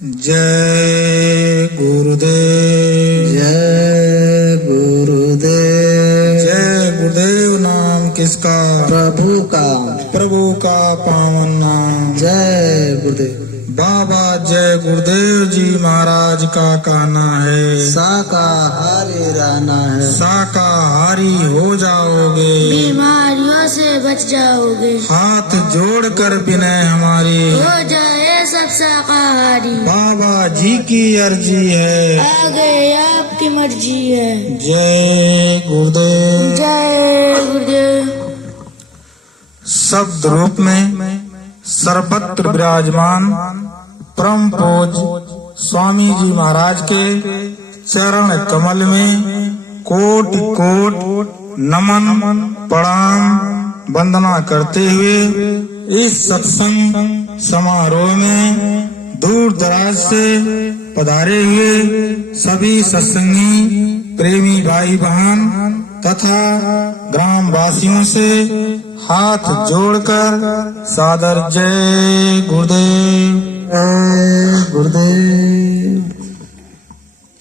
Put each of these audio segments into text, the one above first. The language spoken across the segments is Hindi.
जय गुरुदेव। जय गुरुदेव। जय गुरुदेव नाम किसका? प्रभु का। प्रभु का पावन नाम। जय गुरुदेव। बाबा जय गुरुदेव जी महाराज का कहना है, शाकाहारी रहना है। शाकाहारी हो जाओगे, बीमारियों से बच जाओगे। हाथ जोड़कर विनय हमारी हो जाए सब शाकाहारी। बाबा जी की अर्जी है, आगे आपकी मर्जी है। जय गुरुदेव। जय गुरुदेव। शब्द रूप में सर्वत्र विराजमान परम पूज स्वामी जी महाराज के चरण कमल में कोटि कोट नमन प्रणाम वंदना करते हुए इस सत्संग समारोह में दूर दराज से पधारे हुए सभी सत्संगी प्रेमी भाई बहन तथा ग्राम वासियों से हाथ जोड़कर सादर जय गुरुदेव। जय गुरुदेव।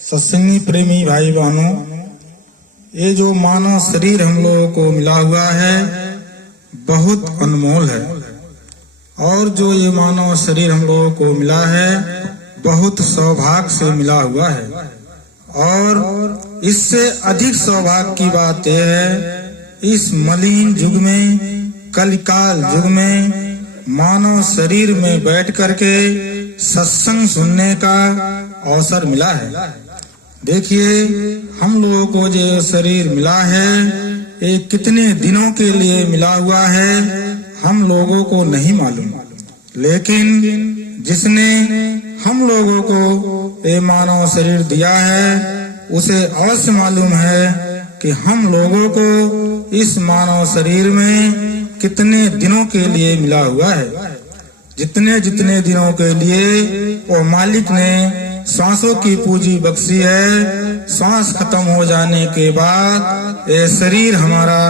सत्संगी प्रेमी भाई बहनों, ये जो मानव शरीर हम लोगों को मिला हुआ है बहुत अनमोल है, और जो ये मानव शरीर हम लोगों को मिला है बहुत सौभाग्य से मिला हुआ है। और इससे अधिक सौभाग्य की बात यह है, इस मलिन युग में, कलिकाल युग में मानव शरीर में बैठ करके सत्संग सुनने का अवसर मिला है। देखिए, हम लोगों को जो शरीर मिला है ये कितने दिनों के लिए मिला हुआ है हम लोगों को नहीं मालूम, लेकिन जिसने हम लोगों को ये मानव शरीर दिया है उसे अवश्य मालूम है कि हम लोगों को इस मानव शरीर में कितने दिनों के लिए मिला हुआ है। जितने जितने दिनों के लिए वो मालिक ने सांसों की पूंजी बख्शी है, सांस खत्म हो जाने के बाद ये शरीर हमारा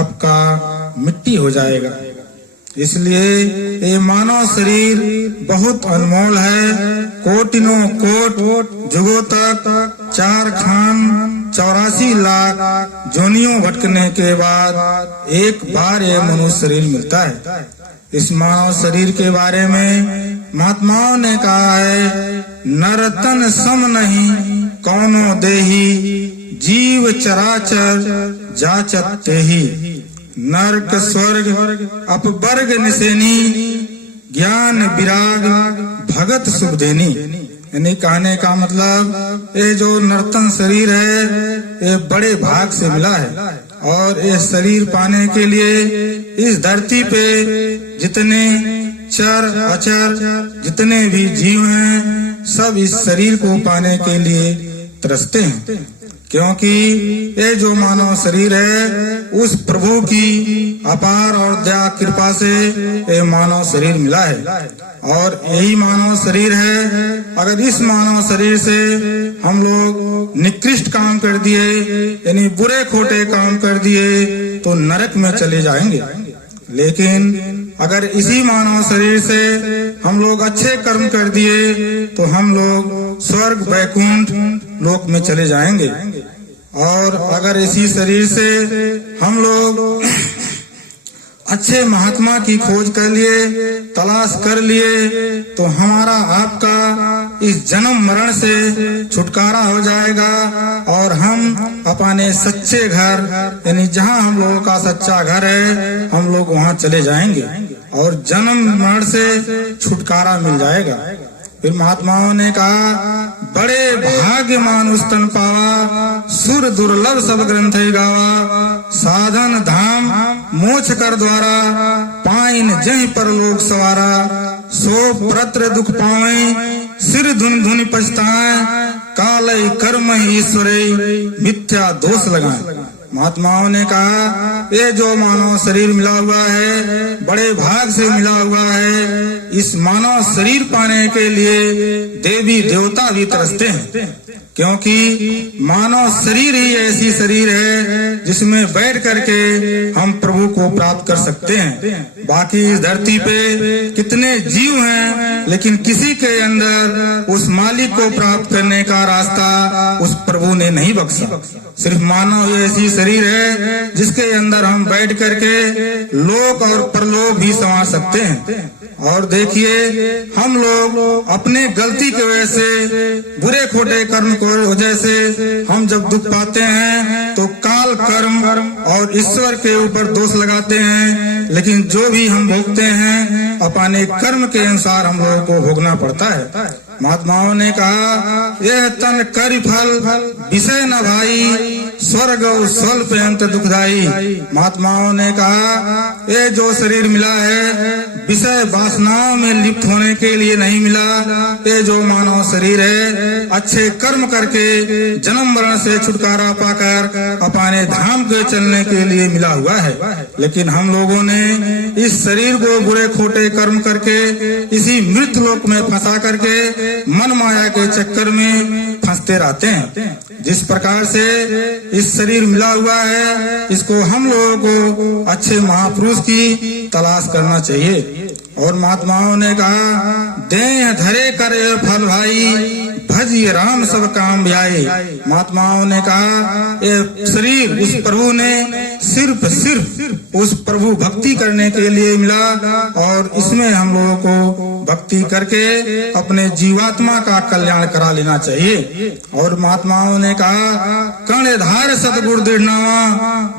आपका मिट्टी हो जाएगा। इसलिए ये मानव शरीर बहुत अनमोल है। कोटिनों कोट जुगों तक 4 खान 84 लाख जोनियों भटकने के बाद एक बार ये मनुष्य शरीर मिलता है। इस मानव शरीर के बारे में महात्माओं ने कहा है, नरतन सम नहीं कौनो देही, जीव चराचर जाचत तेही। नरक स्वर्ग अपवर्ग निसेनी, ज्ञान विराग भगत सुख देनी। यानी कहने का मतलब ये जो नर्तन शरीर है ये बड़े भाग से मिला है, और ये शरीर पाने के लिए इस धरती पे जितने चर अचर जितने भी जीव हैं सब इस शरीर को पाने के लिए तरसते हैं, क्योंकि ये जो मानव शरीर है उस प्रभु की अपार और दया कृपा से ये मानव शरीर मिला है। और यही मानव शरीर है, अगर इस मानव शरीर से हम लोग निकृष्ट काम कर दिए यानी बुरे खोटे काम कर दिए तो नरक में चले जाएंगे, लेकिन अगर इसी मानव शरीर से हम लोग अच्छे कर्म कर दिए तो हम लोग स्वर्ग वैकुंठ लोक में चले जाएंगे। और अगर इसी शरीर से हम लोग अच्छे महात्मा की खोज कर लिए, तलाश कर लिए, तो हमारा आपका इस जन्म मरण से छुटकारा हो जाएगा और हम अपने सच्चे घर यानी जहाँ हम लोगों का सच्चा घर है हम लोग वहाँ चले जाएंगे और जन्म मरण से छुटकारा मिल जाएगा। फिर महात्माओं ने कहा, बड़े भाग्य मानुष तन पावा, सुर दुर्लभ सब ग्रंथ गावा, साधन धाम मोक्ष कर द्वारा, पाइन जहि पर लोक सवारा, सो प्रत्र दुख पावे, सिर धुन धुनि पछताए, कालय कर्म ईश्वरे मिथ्या दोष लगाए। महात्माओं ने कहा ये जो मानव शरीर मिला हुआ है बड़े भाग से मिला हुआ है। इस मानव शरीर पाने के लिए देवी देवता भी तरसते हैं, क्योंकि मानव शरीर ही ऐसी शरीर है जिसमें बैठ करके हम प्रभु को प्राप्त कर सकते हैं। बाकी इस धरती पे कितने जीव हैं, लेकिन किसी के अंदर उस मालिक को प्राप्त करने का रास्ता उस प्रभु ने नहीं बख्शा। सिर्फ मानव ऐसी शरीर है जिसके अंदर हम बैठ करके लोक और परलोक भी संवार सकते हैं। और देखिए, हम लोग अपने गलती की वजह से, बुरे खोटे कर्म को वजह से हम जब दुख पाते हैं तो काल कर्म और ईश्वर के ऊपर दोष लगाते हैं, लेकिन जो भी हम भोगते हैं अपने कर्म के अनुसार हम लोगों को भोगना पड़ता है। महात्माओं ने कहा, यह तन कर फल विषय न भाई, स्वर्ग और स्वल्प अंत दुखदाई। महात्माओं ने कहा, ये जो शरीर मिला है विषय वासनाओं में लिप्त होने के लिए नहीं मिला। ये जो मानव शरीर है अच्छे कर्म करके जन्म मरण से छुटकारा पाकर अपने धाम के चलने के लिए मिला हुआ है। लेकिन हम लोगों ने इस शरीर को बुरे खोटे कर्म करके इसी मृत लोक में फंसा करके मन माया के चक्कर में फंसते रहते हैं। जिस प्रकार से इस शरीर मिला हुआ है, इसको हम लोगों को अच्छे महापुरुष की तलाश करना चाहिए। और महात्माओं ने कहा, देह धरे करे फल भाई, भज ये राम सब काम ब्याई। महात्माओं ने कहा, ये शरीर उस प्रभु ने सिर्फ उस प्रभु भक्ति करने के लिए मिला, और इसमें हम लोगों को भक्ति करके अपने जीवात्मा का कल्याण करा लेना चाहिए। और महात्माओं ने कहा, कर्णधार सतगुरु दृढ़नावा,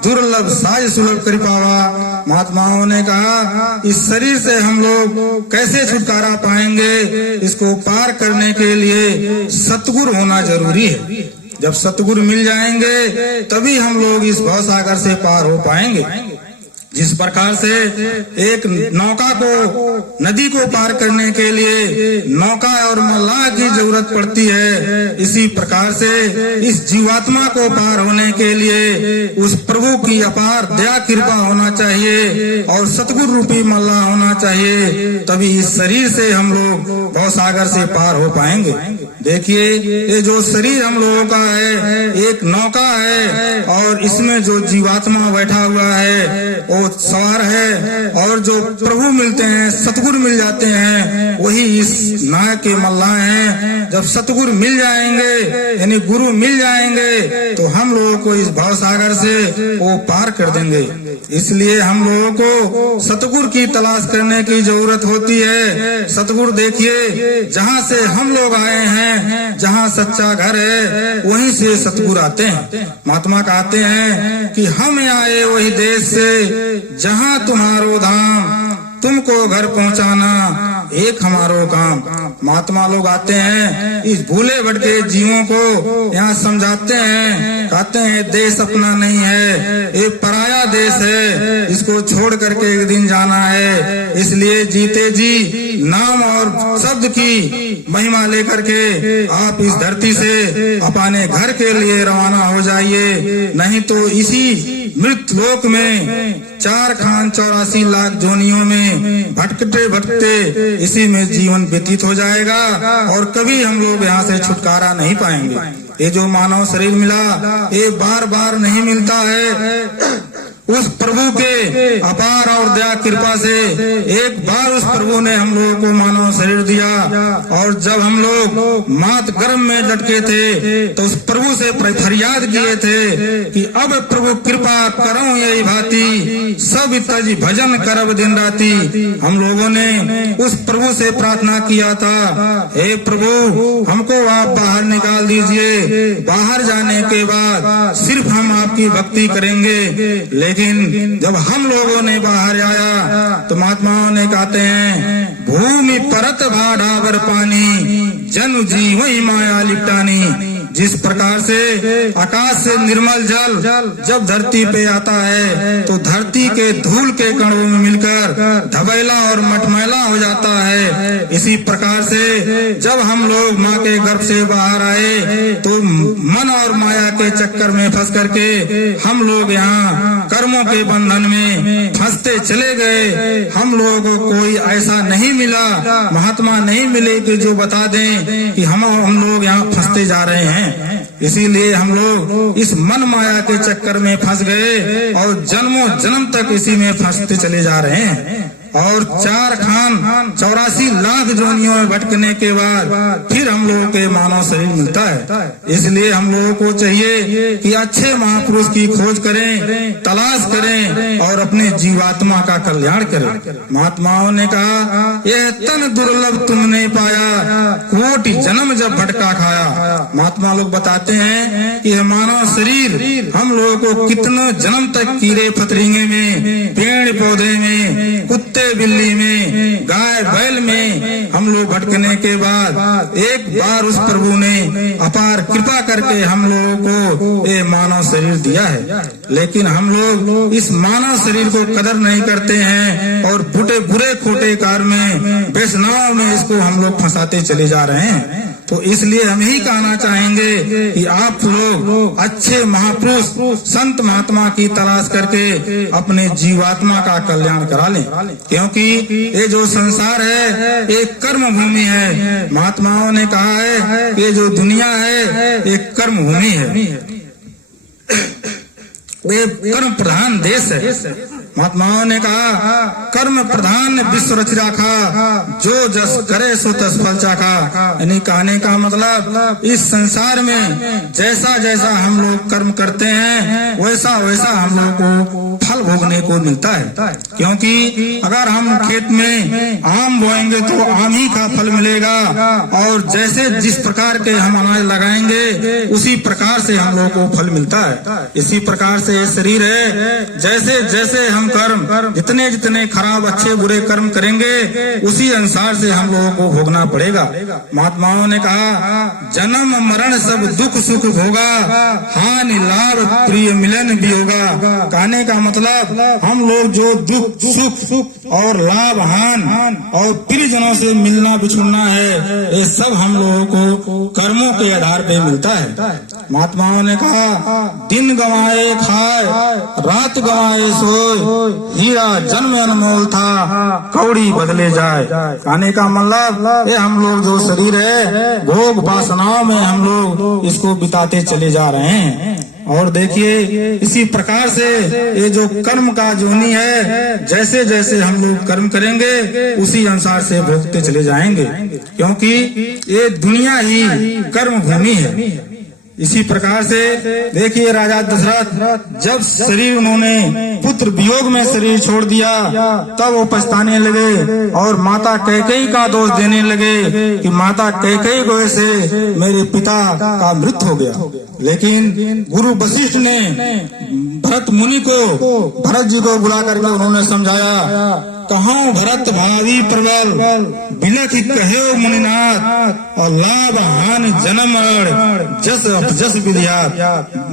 दुर्लभ साज सुलभ कृपावा। महात्माओं ने कहा, इस शरीर से हम लोग कैसे छुटकारा पाएंगे, इसको पार करने के लिए सतगुरु होना जरूरी है। जब सतगुरु मिल जाएंगे तभी हम लोग इस भवसागर से पार हो पाएंगे। जिस प्रकार से एक नौका को, नदी को पार करने के लिए नौका और मल्लाह की जरूरत पड़ती है, इसी प्रकार से इस जीवात्मा को पार होने के लिए उस प्रभु की अपार दया कृपा होना चाहिए और सतगुरु रूपी मल्लाह होना चाहिए। तभी इस शरीर से हम लोग भवसागर से पार हो पाएंगे। देखिए, ये जो शरीर हम लोगों का है एक नौका है, और इसमें जो जीवात्मा बैठा हुआ है वो सवार है, और जो प्रभु मिलते हैं, सतगुरु मिल जाते हैं, वही इस नाव के मल्लाह हैं। जब सतगुरु मिल जाएंगे यानी गुरु मिल जाएंगे तो हम लोगों को इस भवसागर से वो पार कर देंगे। इसलिए हम लोगों को सतगुरु की तलाश करने की जरूरत होती है। सतगुरु देखिए, जहाँ से हम लोग आए हैं, जहाँ सच्चा घर है वहीं से सतगुरु आते हैं। महात्मा कहते हैं कि हम आए वही देश से जहाँ तुम्हारो धाम, तुमको घर पहुँचाना एक हमारो काम। महात्मा लोग आते हैं, इस भूले भटके जीवों को यहाँ समझाते हैं, कहते हैं देश अपना नहीं है, एक पराया देश है, इसको छोड़ करके एक दिन जाना है। इसलिए जीते जी नाम और शब्द की महिमा लेकर के आप इस धरती से अपने घर के लिए रवाना हो जाइए, नहीं तो इसी मृत लोक में 4 खान 84 लाख जोनियों में भटकते भटकते इसी में जीवन व्यतीत हो जाएगा, और कभी हम लोग यहाँ से छुटकारा नहीं पाएंगे। ये जो मानव शरीर मिला ये बार बार नहीं मिलता है। उस प्रभु के अपार और दया कृपा से एक बार उस प्रभु ने हम लोगों को मानव शरीर दिया, और जब हम लोग मात गर्भ में लटके थे तो उस प्रभु से फरियाद किए थे कि अब प्रभु कृपा करो यही भांति, सब तज भजन करब दिन राती। हम लोगों ने उस प्रभु से प्रार्थना किया था, हे प्रभु हमको आप बाहर निकाल दीजिए, बाहर जाने के बाद सिर्फ हम आपकी भक्ति करेंगे। लेकिन जब हम लोगों ने बाहर आया तो महात्माओं ने कहते हैं, भूमि परत भाडावर पानी, जन जीव ही माया लिपटानी। जिस प्रकार से आकाश से निर्मल जल जब धरती पे आता है तो धरती के धूल के कणों में मिलकर धबैला और मटमैला हो जाता है, इसी प्रकार से जब हम लोग माँ के गर्भ से बाहर आए तो मन और माया के चक्कर में फंस करके हम लोग यहाँ कर्मों के बंधन में फंसते चले गए। हम लोगों को कोई ऐसा नहीं मिला, महात्मा नहीं मिले कि जो बता दें कि हम लोग यहाँ फंसते जा रहे हैं। इसीलिए हम लोग इस मन माया के चक्कर में फंस गए और जन्मों जन्म तक इसी में फंसते चले जा रहे हैं। और 4 खान 84 लाख जोनियों में भटकने के बाद फिर हम लोगों के मानव शरीर मिलता है। इसलिए हम लोगों को चाहिए कि अच्छे महापुरुष की खोज करें, तलाश करें और अपने जीवात्मा का कल्याण करें। महात्माओं ने कहा, यह तन दुर्लभ तुमने पाया, कोटि जन्म जब भटका खाया। महात्मा लोग बताते हैं कि मानव शरीर हम लोगों को कितने जन्म तक कीड़े पतरिंगे में, पेड़ पौधे में, कुत्ते बिल्ली में, गाय बैल में हम लोग भटकने के बाद एक बार उस प्रभु ने अपार कृपा करके हम लोगों को ये मानव शरीर दिया है। लेकिन हम लोग इस मानव शरीर को कदर नहीं करते हैं और बुरे खोटे कार में, बेसनाव में इसको हम लोग फंसाते चले जा रहे हैं। तो इसलिए हम यही कहना चाहेंगे कि आप लोग अच्छे महापुरुष संत महात्मा की तलाश करके अपने जीवात्मा का कल्याण करा लें, क्योंकि ये जो संसार है एक कर्म भूमि है। महात्माओं ने कहा है कि ये जो दुनिया है एक कर्म भूमि है, ये कर्म प्रधान देश है। महात्माओं ने कहा, कर्म प्रधान विश्व रच राखा, जो जस करे सो तस फल चाखा। यानी कहने का मतलब इस संसार में जैसा जैसा हम लोग कर्म करते हैं वैसा वैसा हम लोग को फल भोगने को मिलता है। क्योंकि अगर हम खेत में आम बोएंगे तो आम ही का फल मिलेगा, और जैसे जिस प्रकार के हम अनाज लगाएंगे उसी प्रकार से हम लोग को फल मिलता है। इसी प्रकार से ये शरीर है, जैसे जैसे हम कर्म जितने जितने खराब अच्छे बुरे कर्म करेंगे उसी अनुसार से हम लोगों को भोगना पड़ेगा। महात्माओं ने कहा, जन्म मरण सब दुख सुख भोगा, हानि लाभ प्रिय मिलन भी होगा। कहने का मतलब हम लोग जो दुख सुख और लाभ हान और प्रियजनों से मिलना बिछुड़ना है, ये सब हम लोगों को कर्मों के आधार पे मिलता है। महात्माओं ने कहा, दिन गंवाए खाए, रात गंवाए सोए, हीरा जन्म अनमोल था, कौड़ी बदले जाए। कहने का मतलब ये हम लोग जो शरीर है भोग वासनाओं में हम लोग इसको बिताते चले जा रहे हैं। और देखिए इसी प्रकार से ये जो कर्म का जोनी है, जैसे जैसे हम लोग कर्म करेंगे उसी अनुसार से भोगते चले जाएंगे, क्योंकि ये दुनिया ही कर्म भूमि है। इसी प्रकार से देखिए राजा दशरथ जब शरीर उन्होंने पुत्र वियोग में शरीर छोड़ दिया तब वो पछताने लगे और माता कैकेयी का दोष देने लगे कि माता कैकेयी को से मेरे पिता का मृत्यु हो गया। लेकिन गुरु वशिष्ठ ने भरत मुनि को, भरत जी को बुला करके उन्होंने समझाया, कहाँ भरत भावी प्रबल, बिलख कहे मुनिनाथ, और लाभ हानि जन्म जस विधियात।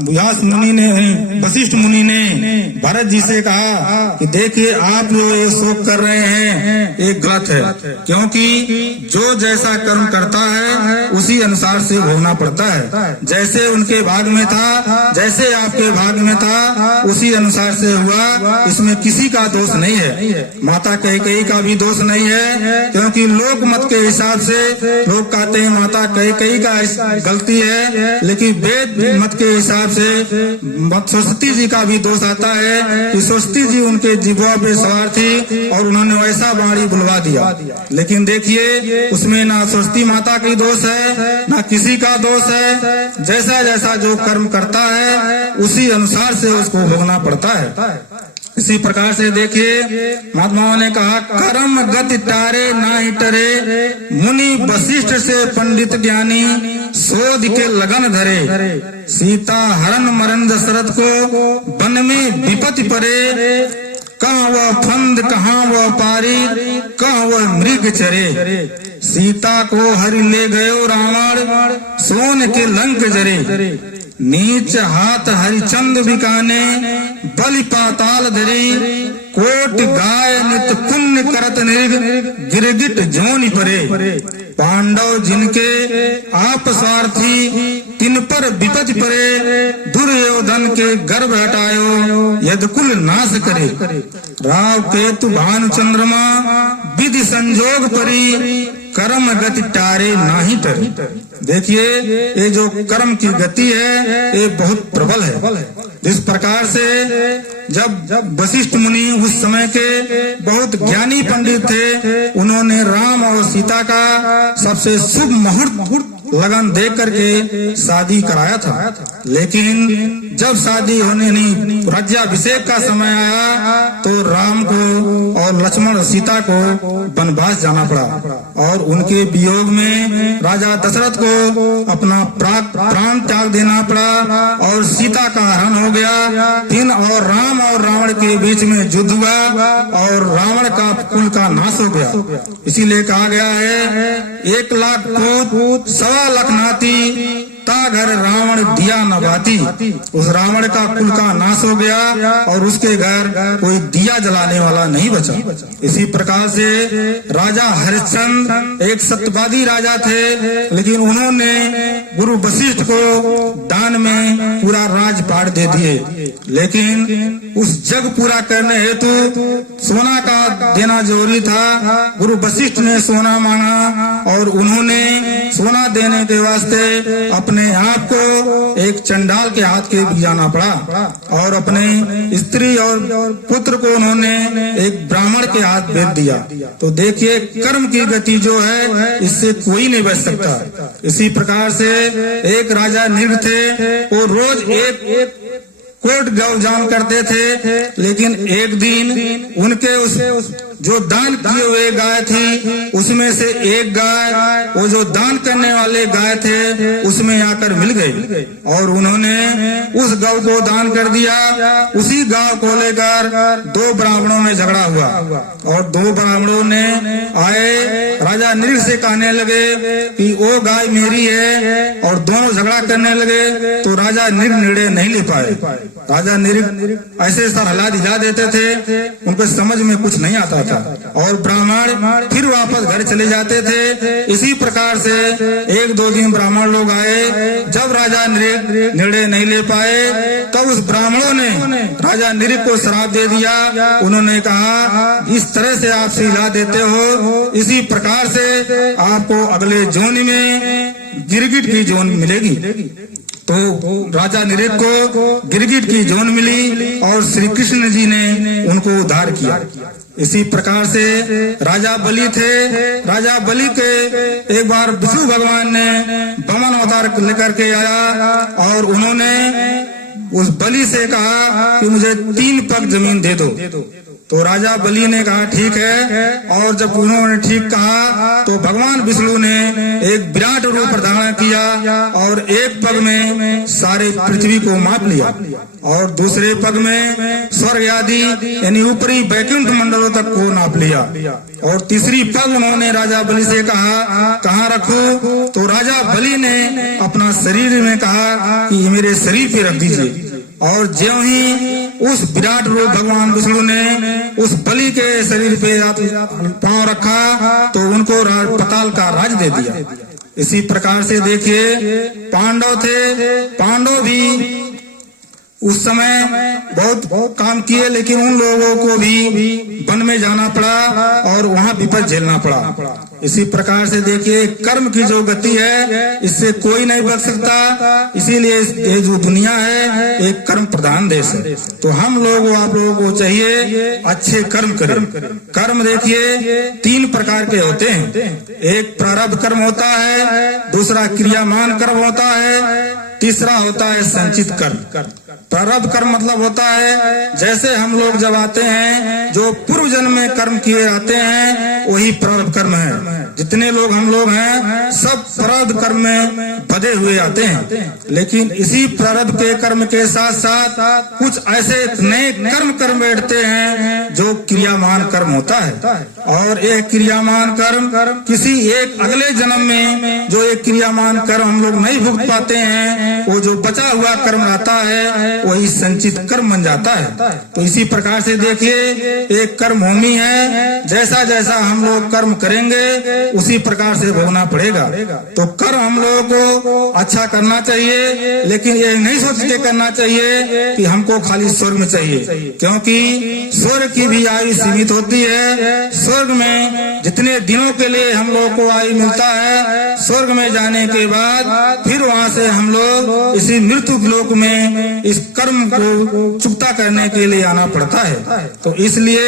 व्यास मुनि ने, वशिष्ठ मुनि ने भरत जी से कहा कि देखिए आप लोग ये शोक कर रहे हैं, ये गलत है, क्योंकि जो जैसा कर्म करता है उसी अनुसार से भोगना पड़ता है। जैसे उनके भाग में था, जैसे आपके भाग में था, उसी अनुसार से हुआ, इसमें किसी का दोष नहीं है। माता कैकेयी का भी दोष नहीं है, क्योंकि लोक मत के हिसाब से लोग कहते हैं माता कैकेयी का गलती है, लेकिन वेद मत के हिसाब से सरस्वती जी का भी दोष आता है कि सरस्वती जी उनके जिह्वा पे सवार थी और उन्होंने वैसा वाणी बुलवा दिया। लेकिन देखिए उसमें ना सरस्वती माता की दोष है ना किसी का दोष है। जैसा जैसा जो कर्म करता है उसी अनुसार से उसको भोगना पड़ता है। इसी प्रकार से देखिए महात्माओं ने कहा, कर्म गति टारे ना टरे, मुनि वशिष्ठ से पंडित ज्ञानी, शोध के लगन धरे, सीता हरण मरण दशरथ को वन में विपत्ति परे, कहाँ वह फंद कहाँ वह पारी, कहाँ वह मृग चरे। सीता को हरि ले गयो रावण, सोन के लंक जरे। नीच हाथ हरिचंद बिकाने, बलि पाताल धरी। कोट गाय नित पुण्य करत निर्ग, गिरगिट जोनि परे। पांडव जिनके आप स्वार्थी, तिन पर विपद परे। दुर्योधन के गर्भ हटायो, यदकुल नाश करे। राव केतु भानु चंद्रमा, विधि संजोग परी। कर्म गति टारे नाही टरी। देखिए ये जो कर्म की गति है ये बहुत प्रबल है। जिस प्रकार से जब वशिष्ठ मुनि उस समय के बहुत ज्ञानी पंडित थे, उन्होंने राम और सीता का सबसे शुभ मुहूर्त लगन देख करके शादी कराया था। लेकिन जब शादी होने नहीं, राज्याभिषेक का समय आया तो राम को और लक्ष्मण सीता को वनवास जाना पड़ा और उनके वियोग में राजा दशरथ को अपना प्राण त्याग देना पड़ा और सीता का हरण हो गया। फिर और राम और रावण के बीच में युद्ध हुआ और रावण का कुल का नाश हो गया। इसीलिए कहा गया है 1 लाख पूत 1.25 लाख नाती, ता घर रावण दिया न बाती। उस रावण का कुल का नाश हो गया और उसके घर कोई दिया जलाने वाला नहीं बचा। इसी प्रकार से राजा हरिश्चंद्र एक सत्यवादी राजा थे, लेकिन उन्होंने गुरु वशिष्ठ को दान में पूरा राजपाट दे दिए। लेकिन उस जग पूरा करने हेतु सोना का देना जरूरी था। गुरु वशिष्ठ ने सोना मांगा और उन्होंने सोना देने के वास्ते अपने आप को एक चंडाल के हाथ के जाना पड़ा और अपने स्त्री और पुत्र को उन्होंने एक ब्राह्मण के हाथ भेज दिया। तो देखिए कर्म की गति जो है इससे कोई नहीं बच सकता। इसी प्रकार से एक राजा नृग थे, वो रोज एक कोट गौजान करते थे, लेकिन एक दिन उनके उस जो दान किए हुए गाय थी उसमें से एक गाय वो जो दान करने वाले गाय थे उसमें आकर मिल गई और उन्होंने उस गौ को दान कर दिया। उसी गाय को लेकर 2 ब्राह्मणों में झगड़ा हुआ और 2 ब्राह्मणों ने आए राजा नृग से कहने लगे कि वो गाय मेरी है और दोनों झगड़ा करने लगे। तो राजा नृग निर्णय नहीं ले पाए। राजा नृग ऐसे सर हिला देते थे, उनको समझ में कुछ नहीं आता था और ब्राह्मण फिर वापस घर चले जाते थे। इसी प्रकार से 1-2 दिन ब्राह्मण लोग आए। जब राजा नृग निर्णय नहीं ले पाए तब उस ब्राह्मणों ने राजा नृग को श्राप दे दिया। उन्होंने कहा इस तरह से आप हिला देते हो, इसी प्रकार से आपको अगले जोन में गिरगिट की जोन मिलेगी। तो राजा नृग को गिरगिट की जोन मिली और श्री कृष्ण जी ने उनको उद्धार किया। इसी प्रकार से राजा बलि थे। राजा बलि के एक बार विष्णु भगवान ने वामन अवतार लेकर के आया और उन्होंने उस बलि से कहा कि मुझे 3 पग जमीन दे दो। तो राजा बलि ने कहा ठीक है और जब उन्होंने ठीक कहा तो भगवान विष्णु ने एक विराट रूप धारण किया और एक पग में सारे पृथ्वी को माप लिया और दूसरे पग में स्वर्ग आदि यानी ऊपरी वैकुंठ मंडलों तक को नाप लिया और तीसरी पग उन्होंने राजा बलि से कहा कहाँ रखूं? तो राजा बलि ने अपना शरीर में कहा कि मेरे शरीर पे रख दीजिए और ज्यों ही उस विराट रूप भगवान विष्णु ने उस बलि के शरीर पे पांव रखा तो उनको पताल का राज दे दिया। इसी प्रकार से देखिए पांडव थे, पांडव भी उस समय बहुत काम किए, लेकिन उन लोगों को भी वन में जाना पड़ा और वहाँ विपद झेलना पड़ा। इसी प्रकार से देखिए कर्म की जो गति है इससे कोई नहीं बच सकता। इसीलिए ये जो दुनिया है एक कर्म प्रधान देश है। तो हम लोग आप लोगों को चाहिए अच्छे कर्म करें। कर्म देखिए 3 प्रकार के होते हैं। एक प्रारब्ध कर्म होता है, दूसरा क्रियामान कर्म होता है, तीसरा होता है संचित कर्म। प्रारब्ध कर्म मतलब होता है जैसे हम लोग जब आते हैं जो पूर्व जन्म में कर्म किए आते हैं वही प्रारब्ध कर्म है। जितने लोग हम लोग हैं सब प्रारब्ध कर्म में बंधे हुए आते हैं, लेकिन इसी प्रारब्ध के कर्म के साथ साथ कुछ ऐसे नए कर्म कर बैठते हैं जो क्रियामान कर्म होता है। और यह क्रियामान कर्म किसी एक अगले जन्म में जो एक क्रियामान कर्म हम लोग नहीं भुगत पाते हैं, वो जो बचा हुआ कर्म आता है वही संचित कर्म बन जाता है। तो इसी प्रकार से देखिए, एक कर्म भूमि है, जैसा जैसा हम लोग कर्म करेंगे उसी प्रकार से भोगना पड़ेगा। तो कर्म हम लोगों को अच्छा करना चाहिए, लेकिन ये नहीं सोच के करना चाहिए कि हमको खाली स्वर्ग में चाहिए, क्योंकि स्वर्ग की भी आयु सीमित होती है। स्वर्ग में जितने दिनों के लिए हम लोग को आयु मिलता है, स्वर्ग में जाने के बाद फिर वहाँ से हम लोग इसी मृत्यु लोक में इस कर्म को चुकता करने के लिए आना पड़ता है। तो इसलिए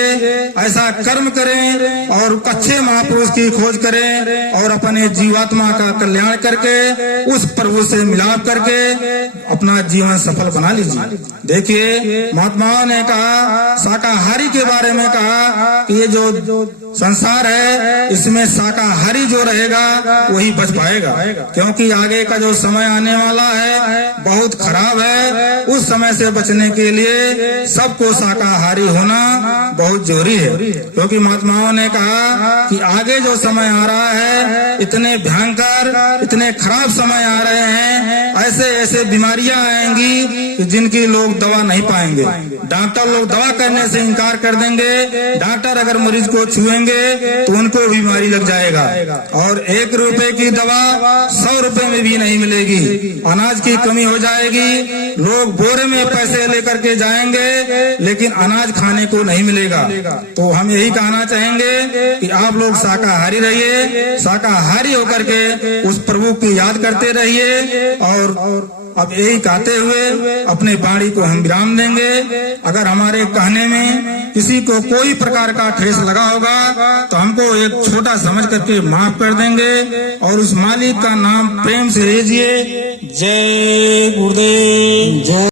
ऐसा कर्म करें और अच्छे महापुरुष की खोज करें और अपने जीवात्मा का कल्याण करके उस प्रभु से मिलाप करके अपना जीवन सफल बना लीजिए। देखिए, महात्माओं ने कहा, शाकाहारी के बारे में कहा कि ये जो संसार है इसमें शाकाहारी जो रहेगा वही बच पाएगा, क्योंकि आगे का जो समय आने वाला है बहुत खराब है। उस समय से बचने के लिए सबको शाकाहारी होना बहुत जरूरी है, क्योंकि महात्माओं ने कहा कि आगे जो समय आ रहा है इतने भयंकर, इतने खराब समय आ रहे हैं, ऐसे ऐसे बीमारियां आएंगी कि जिनकी लोग दवा नहीं पाएंगे। डॉक्टर लोग दवा करने से इनकार कर देंगे। डॉक्टर अगर मरीज को छुएंगे तो उनको बीमारी लग जाएगा, और 1 रुपए की दवा 100 रुपए में भी नहीं मिलेगी। अनाज की कमी हो जाएगी, लोग बोरे में पैसे लेकर के जाएंगे लेकिन अनाज खाने को नहीं मिलेगा। तो हम यही कहना चाहेंगे कि आप लोग शाकाहारी रहिए, शाकाहारी होकर के उस प्रभु की याद करते रहिए। और अब यही कहते हुए अपने वाणी को हम विराम देंगे। अगर हमारे कहने में किसी को कोई प्रकार का ठेस लगा होगा तो हमको एक छोटा समझ करके माफ कर देंगे, और उस मालिक का नाम प्रेम से लीजिए। जय गुरुदेव। जय